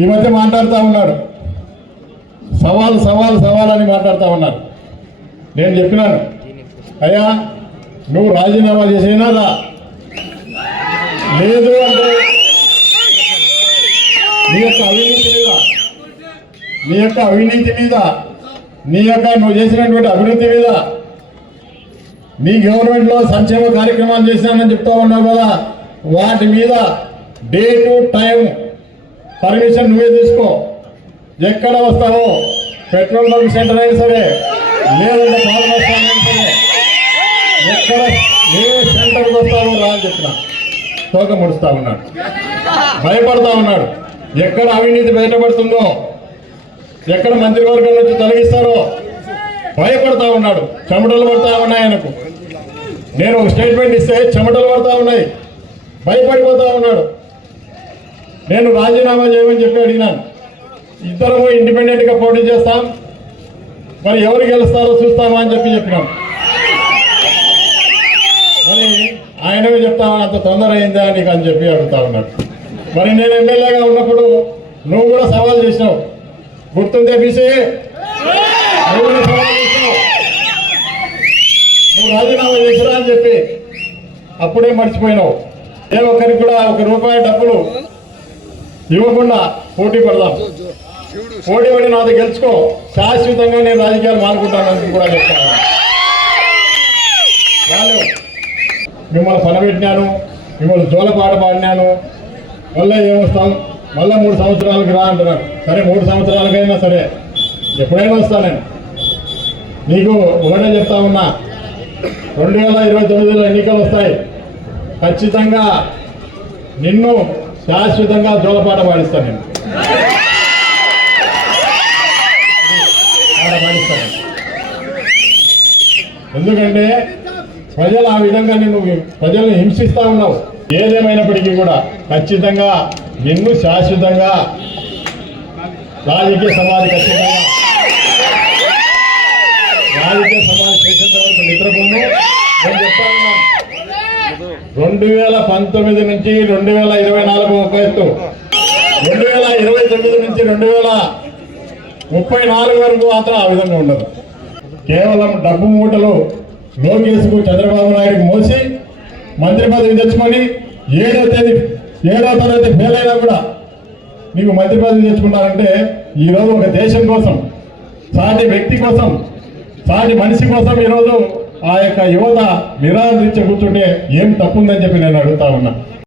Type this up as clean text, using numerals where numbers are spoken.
ఈ మధ్య మాట్లాడుతూ ఉన్నాడు, సవాలు సవాలు సవాలు అని మాట్లాడుతూ ఉన్నారు. నేను చెప్పినాను, అయ్యా నువ్వు రాజీనామా చేసేనా రా, లేదు అంటే నీ యొక్క అవినీతి మీద నువ్వు చేసినటువంటి అభివృద్ధి మీద, నీ గవర్నమెంట్లో సంక్షేమ కార్యక్రమాలు చేసినానని చెప్తా ఉన్నావు కదా, వాటి మీద డే టు టైం పర్మిషన్ నువ్వే తీసుకో. ఎక్కడ వస్తావో, పెట్రోల్ బంక్ సెంటర్ అయినా సరే, లేదంటే పాల బస్టాండ్ అయినా సరే, ఎక్కడ ఏ సెంటర్కి వస్తావో రా అని చెప్పిన. తోక ముడుస్తూ ఉన్నాడు, భయపడతా ఉన్నాడు. ఎక్కడ అవినీతి బయటపడుతుందో, ఎక్కడ మంత్రివర్గం నుంచి తొలగిస్తారో భయపడతా ఉన్నాడు. చెమటలు పడతా ఉన్నాయి ఆయనకు. నేను ఒక స్టేట్మెంట్ ఇస్తే చెమటలు పడతా ఉన్నాయి, భయపడిపోతా ఉన్నాడు. నేను రాజీనామా చేయమని చెప్పి అడిగినాను. ఇద్దరము ఇండిపెండెంట్గా పోటీ చేస్తాం, మరి ఎవరు గెలుస్తారో చూస్తామా అని చెప్పినాం. మరి ఆయనమే చెప్తామని అంత తొందర అయిందా నీకు అని చెప్పి అడుగుతా ఉన్నాడు. మరి నేను ఎమ్మెల్యేగా ఉన్నప్పుడు నువ్వు కూడా సవాల్ చేసినావు, గుర్తుందే బీసీ, నువ్వు కూడా సవాల్ చేసినావు, నువ్వు రాజీనామా చేసిరా అని చెప్పి. అప్పుడే మర్చిపోయినావు. ఏ ఒక్కరికి కూడా ₹1 డబ్బులు ఇవ్వకుండా పోటీ పడదాం, పోటీ పడి నాది గెలుచుకో, శాశ్వతంగా నేను రాజకీయాలు మానుకుంటానని కూడా చెప్తాను. వాళ్ళు మిమ్మల్ని పనబెట్టినాను, మిమ్మల్ని జోలపాట పాడినాను, మళ్ళీ ఏమొస్తాం, మళ్ళీ 3 సంవత్సరాలకు రా అంటున్నాను. సరే 3 సంవత్సరాలకైనా సరే, ఎప్పుడైనా వస్తా. నేను నీకు ఒకటే చెప్తా ఉన్నా, 2029లో ఎన్నికలు వస్తాయి. ఖచ్చితంగా నిన్ను శాశ్వతంగా జోలపాట పాడిస్తాను. నేను పాడిస్తాను. ఎందుకంటే ప్రజలు ఆ విధంగా ప్రజల్ని హింసిస్తూ ఉన్నావు. ఏదేమైనప్పటికీ కూడా ఖచ్చితంగా నిన్ను శాశ్వతంగా రాజకీయ సమాధి చేసేంత వరకు నిద్రపోను. నేను చెప్తా ఉన్నాను, 2019 నుంచి 2024 ఒక ఎత్తు, 2029 నుంచి 2034 వరకు మాత్రం ఆ విధంగా ఉండదు. కేవలం డబ్బు మూటలు లోకేష్కు, చంద్రబాబు నాయుడుకు మోసి మంత్రి పదవి తెచ్చుకొని 7వ తరగతి ఫెయిల్ అయినా కూడా నీకు మంత్రి పదవి తెచ్చుకున్నారంటే ఈరోజు ఒక దేశం కోసం, సాటి వ్యక్తి కోసం, సాటి మనిషి కోసం ఈరోజు ఆ యొక్క యువత నిరాదరించి కూర్చుంటే ఏం తప్పుందని చెప్పి నేను అడుగుతా ఉన్నా.